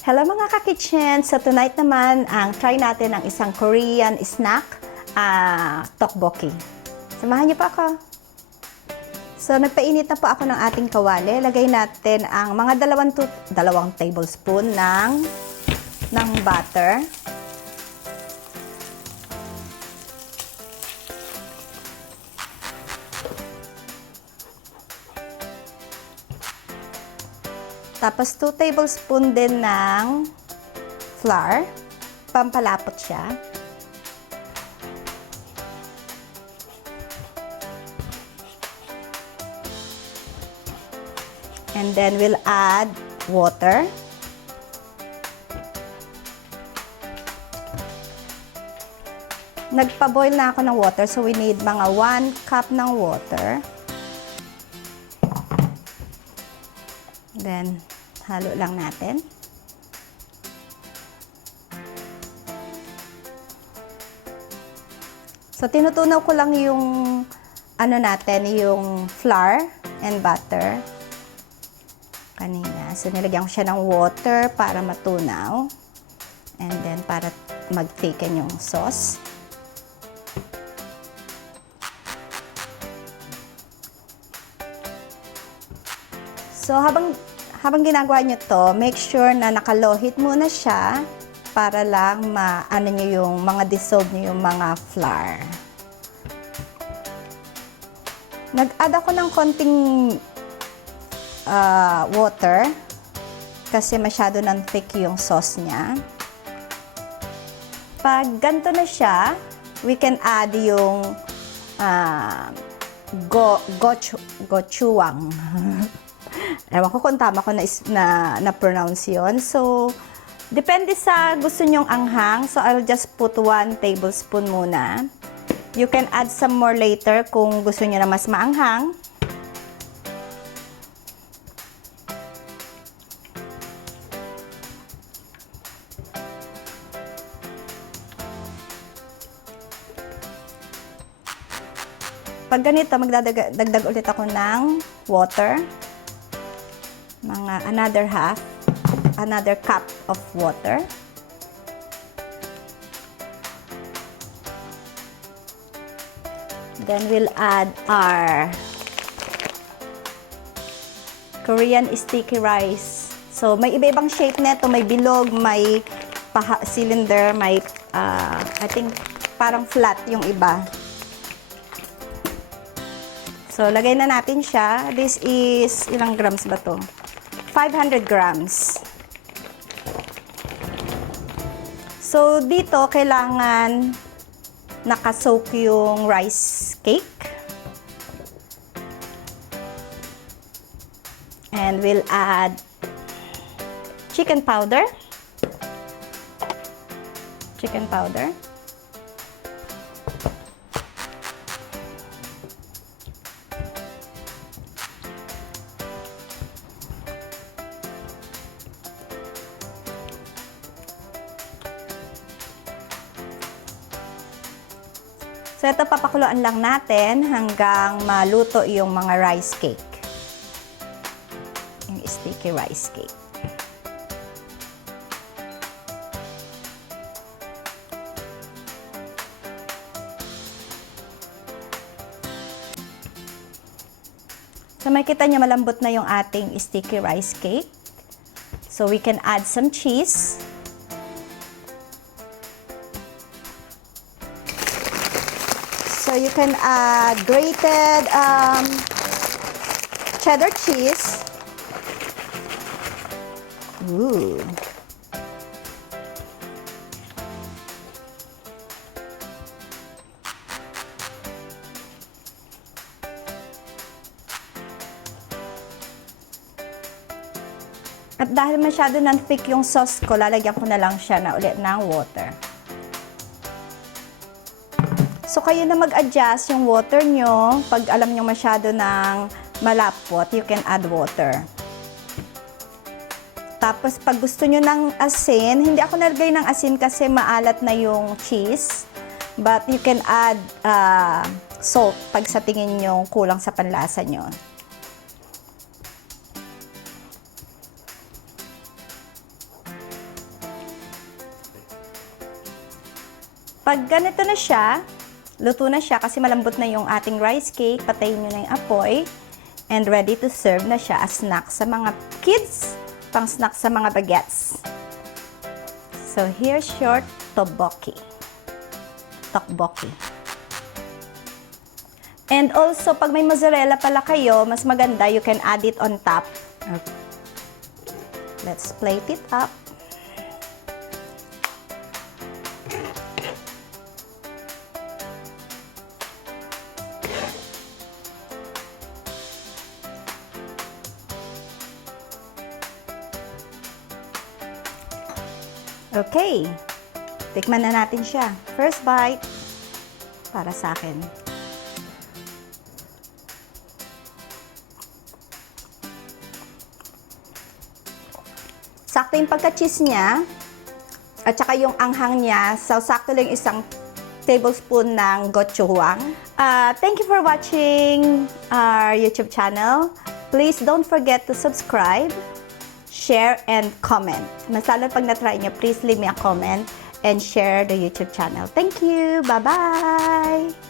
Hello mga ka-kitchen! So tonight naman, try natin ang isang Korean snack, tteokbokki. Samahan niyo po ako. So nagpainit na po ako ng ating kawali. Lagay natin ang mga dalawang tablespoon ng butter. Tapos 2 tablespoon din ng flour. Pampalapot siya. And then we'll add water. Nagpa-boil na ako ng water, so we need mga 1 cup ng water. Then, halo lang natin. So, tinutunaw ko lang yung yung flour and butter. Kanina. So, nilagyan ko siya ng water para matunaw. And then, para mag-thicken yung sauce. So, habang ginagawa nyo to, make sure na naka-low heat muna siya para lang nyo yung dissolve nyo yung mga flour. Nag-add ako ng konting water kasi masyado nang thick yung sauce niya. Pag ganito na siya, we can add yung gochujang. Ewan ko kung tama ko na-pronounce yun. So, depende sa gusto nyong anghang. So, I'll just put 1 tablespoon muna. You can add some more later kung gusto nyo na mas maanghang. Pag ganito, magdagdag ulit ako ng water. Mga another cup of water. Then we'll add our Korean sticky rice. So may iba-ibang shape nito, may bilog, may cylinder, may I think parang flat yung iba. So lagay na natin siya. This is ilang grams ba to? 500 grams. So, dito, kailangan nakasoak yung rice cake. And we'll add chicken powder. Chicken powder. So, ito papakuluan lang natin hanggang maluto yung mga rice cake. Yung sticky rice cake. So, makikita nyo malambot na yung ating sticky rice cake. So, we can add some cheese. So you can add grated cheddar cheese. Ooh. At dahil masyado nang thick yung sauce ko, lalagyan ko na lang siya na ulit ng water. So, kayo na mag-adjust yung water nyo. Pag alam nyo masyado ng malapot, you can add water. Tapos, pag gusto nyo ng asin, hindi ako nalagay ng asin kasi maalat na yung cheese. But you can add salt pag sa tingin nyo kulang sa panlasa nyo. Pag ganito na siya, luto na siya kasi malambot na yung ating rice cake, patayin nyo na yung apoy, and ready to serve na siya as snack sa mga kids, pang snack sa mga bagets. So, here's your tteokbokki. And also, pag may mozzarella pala kayo, mas maganda, you can add it on top. Okay. Let's plate it up. Okay. Tikman na natin siya. First bite para sa akin. Sakto yung pagka-cheese niya at saka yung anghang niya. So, sakto lang isang tablespoon ng gochujang. Thank you for watching our YouTube channel. Please don't forget to subscribe, share, and comment. Mas lalo pag na-try nyo, please leave me a comment and share the YouTube channel. Thank you! Bye-bye!